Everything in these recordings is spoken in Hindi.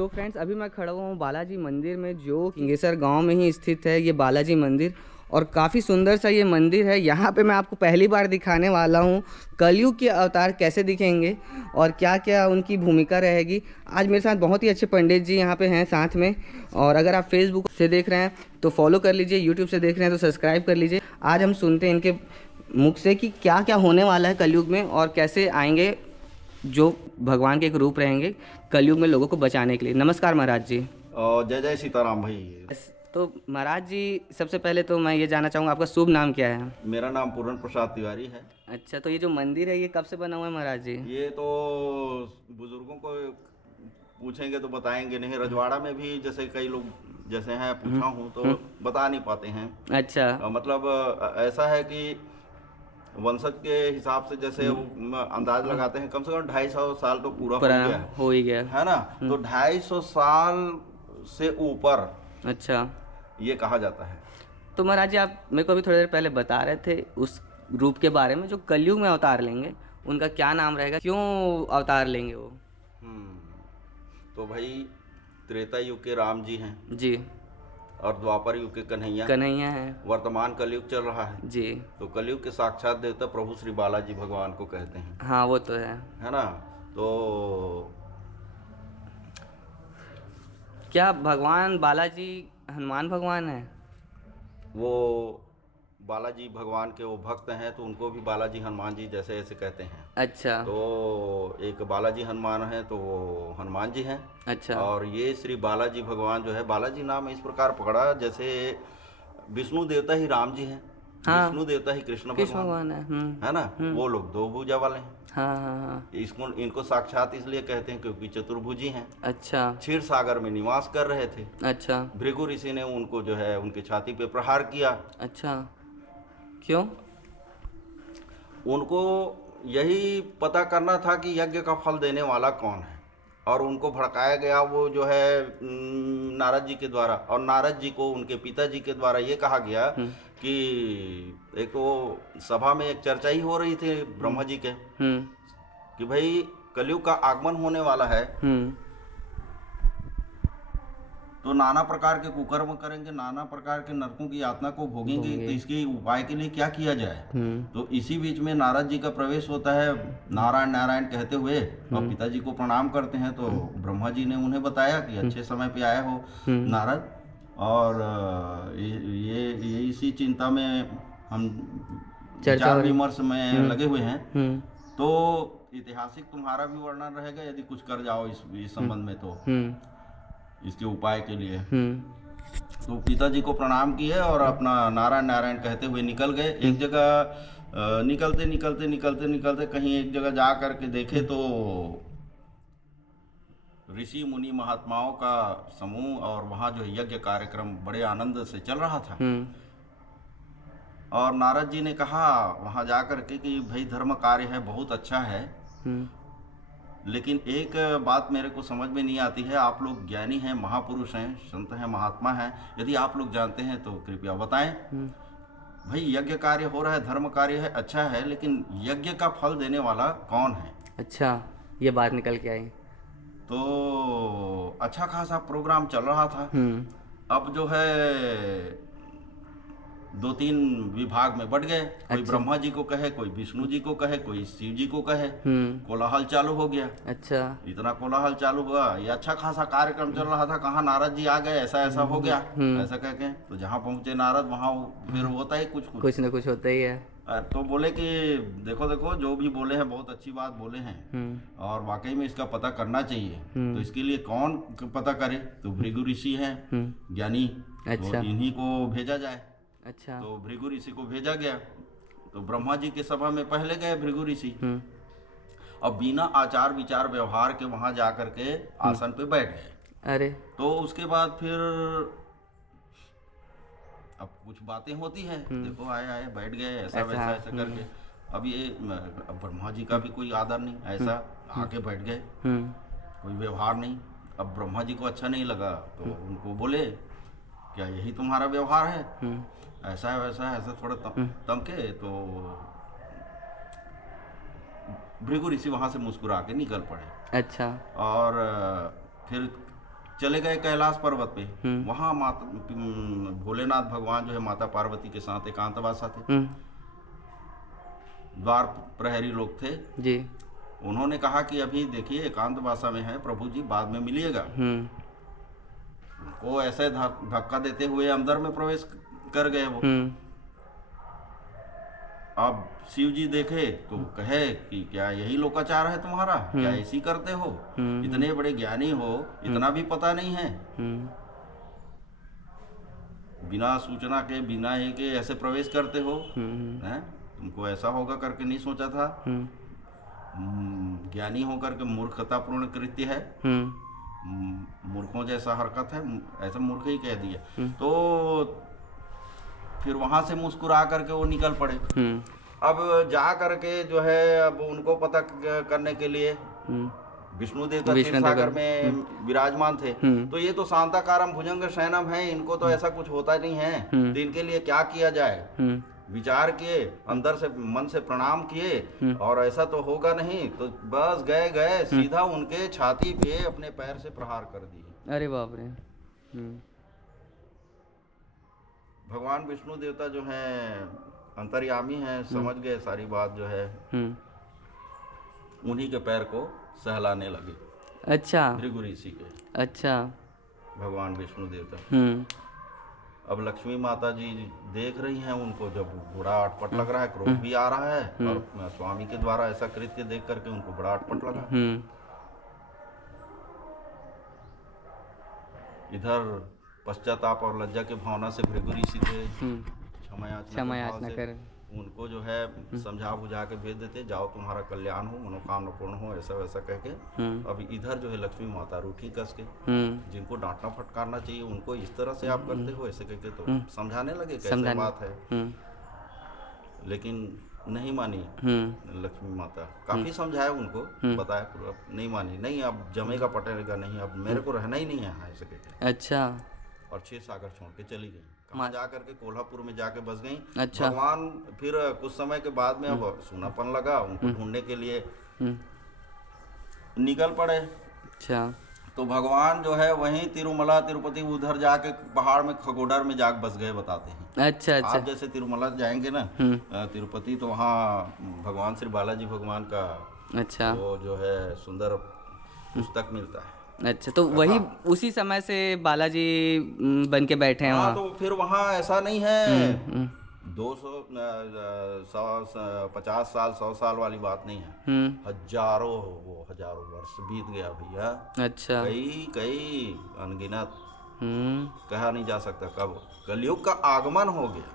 सो फ्रेंड्स, अभी मैं खड़ा हुआ हूँ बालाजी मंदिर में, जो किंगेसर गांव में ही स्थित है ये बालाजी मंदिर। और काफ़ी सुंदर सा ये मंदिर है। यहाँ पे मैं आपको पहली बार दिखाने वाला हूँ कलयुग के अवतार कैसे दिखेंगे और क्या क्या उनकी भूमिका रहेगी। आज मेरे साथ बहुत ही अच्छे पंडित जी यहाँ पे हैं साथ में। और अगर आप फेसबुक से देख रहे हैं तो फॉलो कर लीजिए, यूट्यूब से देख रहे हैं तो सब्सक्राइब कर लीजिए। आज हम सुनते हैं इनके मुख से कि क्या क्या होने वाला है कलयुग में और कैसे आएंगे जो भगवान के एक रूप रहेंगे कलयुग में लोगों को बचाने के लिए। नमस्कार महाराज जी। और जय जय सीताराम भाई। तो महाराज जी, सबसे पहले तो मैं ये जानना चाहूँगा आपका शुभ नाम क्या है? मेरा नाम पूर्ण प्रसाद तिवारी है। अच्छा, तो ये जो मंदिर है ये कब से बना हुआ है महाराज जी? ये तो बुजुर्गों को पूछेंगे तो बताएंगे नहीं। रजवाड़ा में भी जैसे कई लोग जैसे हैं पूछा हूँ तो बता नहीं पाते हैं। अच्छा। मतलब ऐसा है कि वंशज के हिसाब से जैसे वो अंदाज लगाते हैं कम से कम 250 साल तो पूरा हो गया हो ही गया है ना। तो 250 साल से ऊपर अच्छा ये कहा जाता है। तो महाराज जी, आप मेरे को अभी थोड़ी देर पहले बता रहे थे उस रूप के बारे में जो कलयुग में अवतार लेंगे, उनका क्या नाम रहेगा, क्यों अवतार लेंगे वो? तो भाई त्रेता युग के राम जी हैं जी। और द्वापर युग के कन्हैया है। वर्तमान कलयुग चल रहा है जी। तो कलयुग के साक्षात देवता प्रभु श्री बालाजी भगवान को कहते हैं। हाँ, वो तो है ना। तो क्या भगवान बालाजी हनुमान भगवान है? वो बालाजी भगवान के वो भक्त हैं तो उनको भी बालाजी हनुमान जी जैसे ऐसे कहते हैं। अच्छा। तो एक बालाजी हनुमान है तो वो हनुमान जी हैं। अच्छा। और ये श्री बालाजी भगवान जो है, बालाजी नाम इस प्रकार पकड़ा जैसे विष्णु देवता ही राम जी हैं। हाँ, विष्णु देवता ही कृष्ण भगवान है ना। वो लोग दो भुजा वाले हैं। हाँ। इसको इनको साक्षात इसलिए कहते हैं क्योंकि चतुर्भुजी हैं। अच्छा। क्षीर सागर में निवास कर रहे थे। अच्छा। भृगु ऋषि ने उनको जो है उनके छाती पे प्रहार किया। अच्छा, क्यों? उनको यही पता करना था कि यज्ञ का फल देने वाला कौन है और उनको भड़काया गया वो जो है नारद जी के द्वारा। और नारद जी को उनके पिताजी के द्वारा ये कहा गया कि एक तो सभा में एक चर्चा ही हो रही थी ब्रह्मा जी के कि भाई कलयुग का आगमन होने वाला है तो नाना प्रकार के कुकर्म करेंगे, नाना प्रकार के नरकों की यातना को भोगेंगे। तो इसके उपाय के लिए क्या किया जाए? तो इसी बीच में नारद जी का प्रवेश होता है नारायण नारायण कहते हुए और पिताजी को प्रणाम करते हैं। तो ब्रह्मा जी ने उन्हें बताया कि अच्छे समय पे आए हो नारद, और ये इसी चिंता में हम विचार विमर्श में लगे हुए हैं। तो ऐतिहासिक तुम्हारा भी वर्णन रहेगा यदि कुछ कर जाओ इस संबंध में तो इसके उपाय के लिए। तो पिताजी को प्रणाम किए और अपना नारायण नारायण कहते हुए निकल गए। एक जगह निकलते कहीं एक जगह जा करके देखे तो ऋषि मुनि महात्माओं का समूह और वहाँ जो यज्ञ कार्यक्रम बड़े आनंद से चल रहा था। और नारद जी ने कहा वहाँ जा करके कि भाई धर्म कार्य है, बहुत अच्छा है, लेकिन एक बात मेरे को समझ में नहीं आती है। आप लोग ज्ञानी हैं, महापुरुष हैं, संत हैं, महात्मा हैं, यदि आप लोग जानते हैं तो कृपया बताएं। भाई यज्ञ कार्य हो रहा है, धर्म कार्य है, अच्छा है, लेकिन यज्ञ का फल देने वाला कौन है? अच्छा, ये बात निकल के आई। तो अच्छा खासा प्रोग्राम चल रहा था। अब जो है 2-3 विभाग में बढ़ गए। कोई ब्रह्मा जी को कहे, कोई विष्णु जी को कहे, कोई शिव जी को कहे। कोलाहल चालू हो गया। अच्छा, इतना कोलाहल चालू हुआ, ये अच्छा खासा कार्यक्रम चल रहा था, कहाँ नारद जी आ गए, ऐसा ऐसा हो गया ऐसा कह के। तो जहाँ पहुंचे नारद वहाँ फिर होता ही कुछ न कुछ होता ही है। तो बोले कि देखो जो भी बोले हैं बहुत अच्छी बात बोले हैं और वाकई में इसका पता करना चाहिए। तो इसके लिए कौन पता करे? तो भृगु ऋषि हैं ज्ञानी। अच्छा। तो इन्हीं को भेजा जाए। अच्छा। तो भृगु ऋषि को भेजा गया। तो ब्रह्मा जी के सभा में पहले गए भृगु ऋषि। अब बिना आचार विचार व्यवहार के वहां जा करके आसन पे बैठ गए। अरे। तो उसके बाद फिर अब कुछ बातें होती हैं, देखो आए बैठ गए ऐसा वैसा ऐसा करके। अब ये ब्रह्मा जी का भी कोई आदर नहीं, ऐसा आके बैठ गए, कोई व्यवहार नहीं। अब ब्रह्मा जी को अच्छा नहीं लगा तो उनको बोले क्या यही तुम्हारा व्यवहार है? ऐसा है वैसा है, ऐसा थोड़ा तमके। तो भृगु ऋषि वहां से मुस्कुरा के निकल पड़े। अच्छा। और फिर चले गए कैलाश पर्वत पे। वहाँ माता भोलेनाथ भगवान जो है माता पार्वती के साथ एकांतवासा थे। द्वार प्रहरी लोग थे जी। उन्होंने कहा कि अभी देखिए एकांतवासा में है प्रभु जी, बाद में मिलिएगा। वो ऐसे धक्का देते हुए अंदर में प्रवेश कर गए वो। अब शिव जी देखे तो कहे कि क्या यही लोकाचार है तुम्हारा, क्या ऐसी करते हो, इतने बड़े ज्ञानी हो, इतना भी पता नहीं है, बिना सूचना के बिना ही के ऐसे प्रवेश करते हो, हैं? तुमको ऐसा होगा करके नहीं सोचा था। ज्ञानी होकर के मूर्खतापूर्ण कृत्य है, मूर्खों जैसा हरकत है, ऐसा मूर्ख ही कह दिया। तो फिर वहां से मुस्कुरा करके वो निकल पड़े। अब जा करके जो है अब उनको पता करने के लिए विष्णु देवता क्षीरसागर में विराजमान थे। तो ये तो शांताकारम भुजंग शयनम है, इनको तो ऐसा कुछ होता नहीं है, तो इनके लिए क्या किया जाए। विचार किए, अंदर से मन से प्रणाम किए, और ऐसा तो होगा नहीं, तो बस गए सीधा उनके छाती पे अपने पैर से प्रहार कर दिए। अरे बाप रे। भगवान विष्णु देवता जो है अंतर्यामी है, समझ गए सारी बात जो है, उन्हीं के पैर को सहलाने लगे। अच्छा। भृगु ऋषि के। अच्छा। भगवान विष्णु देवता। अब लक्ष्मी माता जी देख रही हैं उनको, जब बड़ा अटपट लग रहा है, क्रोध भी आ रहा है, और स्वामी के द्वारा ऐसा कृत्य देख करके उनको बड़ा अटपट लगा। इधर पश्चाताप और लज्जा के भावना से भृगु ऋषि थे क्षमा याचना कर उनको जो है समझा बुझा के भेज देते, जाओ तुम्हारा कल्याण हो, मनोकामना पूर्ण हो, ऐसा वैसा कह के। अब इधर जो है लक्ष्मी माता रूठी कस के, जिनको डांटना फटकारना चाहिए उनको इस तरह से आप करते हो ऐसे कह के, तो समझाने लगे कैसे बात है, लेकिन नहीं मानी लक्ष्मी माता। काफी समझाया उनको, बताया, पूरा नहीं मानी। नहीं अब जमेगा पटेगा नहीं, अब मेरे को रहना ही नहीं है ऐसे कहते। अच्छा। और क्षीर सागर छोड़ के चली गई। कहाँ जा करके कोल्हापुर में जाके बस गई। अच्छा। भगवान फिर कुछ समय के बाद में अब सूनापन लगा, उनको ढूंढने के लिए निकल पड़े। अच्छा। तो भगवान जो है वहीं तिरुमला तिरुपति उधर जाके पहाड़ में खगोडर में जाके बस गए, बताते हैं। अच्छा। आप जैसे तिरुमला जाएंगे ना तिरुपति, तो वहाँ भगवान श्री बालाजी भगवान का अच्छा वो जो है सुंदर पुस्तक मिलता है। अच्छा, तो वही उसी समय से बालाजी बन के बैठे हैं वहाँ। तो फिर वहाँ ऐसा नहीं है 50 साल 100 साल वाली बात नहीं है, हजारों वर्ष बीत गया भैया। अच्छा। कई अनगिनत, कहा नहीं जा सकता कब कलयुग का आगमन हो गया।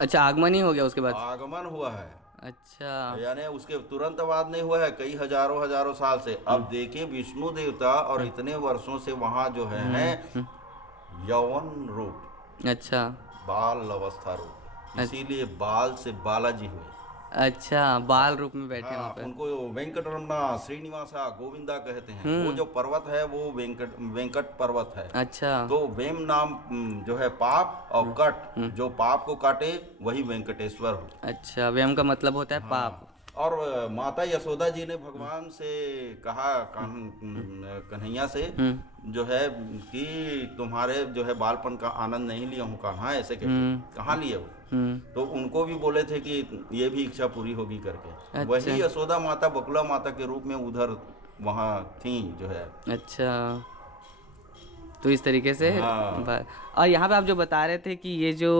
अच्छा, आगमन ही हो गया, उसके बाद आगमन हुआ है। अच्छा, यानी उसके तुरंत बाद नहीं हुआ है, कई हजारों साल से। अब देखिए विष्णु देवता और इतने वर्षों से वहाँ जो है यौवन रूप, अच्छा, बाल अवस्था रूप, इसीलिए बाल से बालाजी हुए। अच्छा, बाल रूप में बैठे वहाँ पे। उनको वेंकटरमना श्रीनिवासा गोविंदा कहते हैं। वो जो पर्वत है वो वेंकट पर्वत है। अच्छा। तो वेम नाम जो है पाप, और कट जो पाप को काटे वही वेंकटेश्वर हो। अच्छा, वेम का मतलब होता है पाप। और माता यशोदा जी ने भगवान से कहा, कन्हैया से जो है कि तुम्हारे जो है बालपन का आनंद नहीं लिया हूँ कहाँ, ऐसे कहाँ लिए वो। तो उनको भी बोले थे कि ये भी इच्छा पूरी होगी करके। अच्छा। वही यशोदा माता बकुला माता के रूप में उधर वहाँ थी जो है। अच्छा, तो इस तरीके से। हाँ। और यहाँ पे आप जो बता रहे थे कि ये जो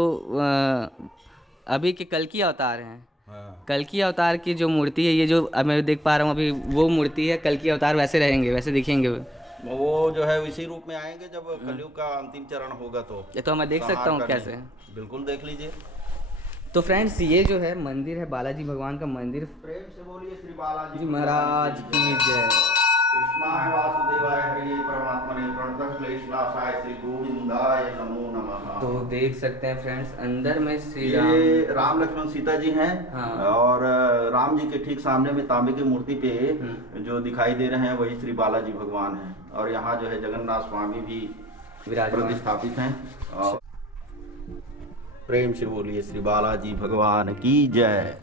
अभी के कल्कि अवतार हैं, हाँ। कल्कि अवतार की जो मूर्ति है, ये जो मैं देख पा रहा हूँ अभी, वो मूर्ति है कल्कि अवतार वैसे रहेंगे, वैसे दिखेंगे वो जो है इसी रूप में आएंगे जब कलयुग का अंतिम चरण होगा। तो मैं देख सकता हूँ कैसे? बिल्कुल देख लीजिए। तो फ्रेंड्स, ये जो है मंदिर है बालाजी भगवान का मंदिर। प्रेम से बोलिए श्री बालाजी महाराज की जय। कृष्णाय वासुदेवाय हरि परमात्मने प्रणतः क्लेशनाशाय श्री गोविंदाय नमो नमः। तो देख सकते हैं फ्रेंड्स, अंदर में श्री राम लक्ष्मण सीता जी हैं। हाँ। और राम जी के ठीक सामने में तांबे की मूर्ति पे जो दिखाई दे रहे हैं वही श्री बालाजी भगवान हैं। और यहाँ जो है जगन्नाथ स्वामी भी प्रतिष्ठापित हैं। और प्रेम से बोलिए श्री बालाजी भगवान की जय।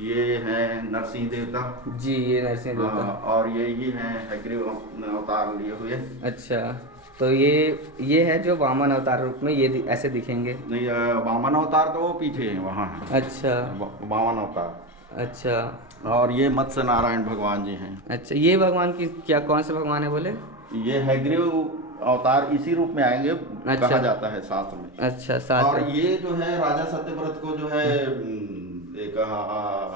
ये है नरसिंह देवता। जी, ये नरसिंह देवता। और ये हैं हयग्रीव अवतार लिए हुए। अच्छा, तो ये है जो वामन अवतार रूप में ये ऐसे दिखेंगे। नहीं, वामन अवतार तो वो पीछे है वहाँ है। अच्छा, वामन अवतार। अच्छा। और ये मत्स्य नारायण भगवान जी हैं। अच्छा, ये भगवान की क्या, कौन से भगवान है बोले? ये हयग्रीव अवतार इसी रूप में आएंगे, अच्छा। कहा जाता है शास्त्र में। अच्छा, शास्त्र। और ये जो है राजा सत्यव्रत को जो है एक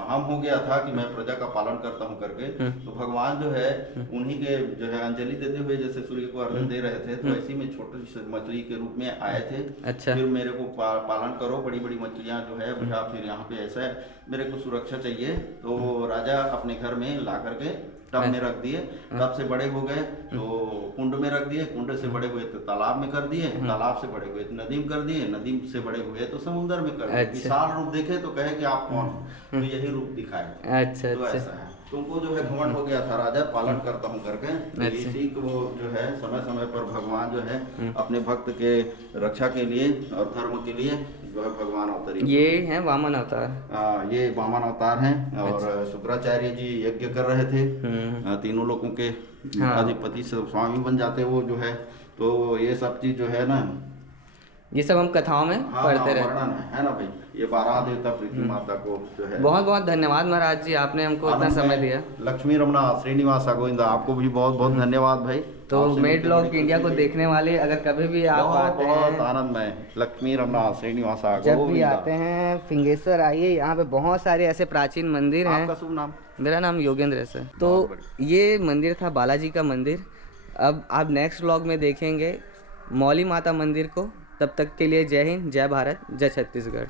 हम हो गया था कि मैं प्रजा का पालन करता हूँ करके, तो भगवान जो है उन्हीं के जो है अंजलि देते हुए जैसे सूर्य को अर्घ्य दे रहे थे, तो ऐसी में छोटी सी मछली के रूप में आए थे। अच्छा। फिर मेरे को पालन करो, बड़ी बड़ी मछलियाँ जो है भैया, फिर यहाँ पे ऐसा है, मेरे को सुरक्षा चाहिए, तो राजा अपने घर में ला करके टब में रख दिए। टब से बड़े हो गए तो कुंड में रख दिए, कुंड से बड़े हुए तो तालाब में कर दिए, तालाब से बड़े हुए तो नदी में कर दिए, नदी से बड़े हुए तो समुद्र में कर दिए। विशाल रूप देखे तो कहे कि आप कौन हो, तो यही रूप दिखाए। अच्छा, तो ऐसा है, तुमको जो है घमंड हो गया था राजा, पालन करता हूँ करके। तो इसी को जो है समय समय पर भगवान जो है अपने भक्त के रक्षा के लिए और धर्म के लिए जो है भगवान अवतरित। ये है वामन अवतार। ये वामन अवतार हैं। और शुक्राचार्य जी यज्ञ कर रहे थे, तीनों लोगों के अधिपति से स्वामी बन जाते वो जो है। तो ये सब चीज जो है ना, ये सब हम कथाओं में पढ़ते रहते वर्णन है ना भाई। ये 12 देवता पृथ्वी माता को जो है। बहुत बहुत धन्यवाद महाराज जी, आपने हमको इतना समय दिया। लक्ष्मी रमणा श्रीनिवास गोविंदा, आपको भी बहुत बहुत धन्यवाद भाई। तो मेड ब्लॉग इंडिया को देखने वाले अगर कभी भी आप आते हैं, बहुत आनंद में लक्ष्मी रमणा श्रीनिवास जब भी आते हैं फिंगेश्वर आइए, यहाँ पे बहुत सारे ऐसे प्राचीन मंदिर हैं। आपका शुभ नाम? मेरा नाम योगेंद्र है सर। तो ये मंदिर था बालाजी का मंदिर। अब आप नेक्स्ट व्लॉग में देखेंगे मौली माता मंदिर को। तब तक के लिए जय हिंद, जय भारत, जय छत्तीसगढ़।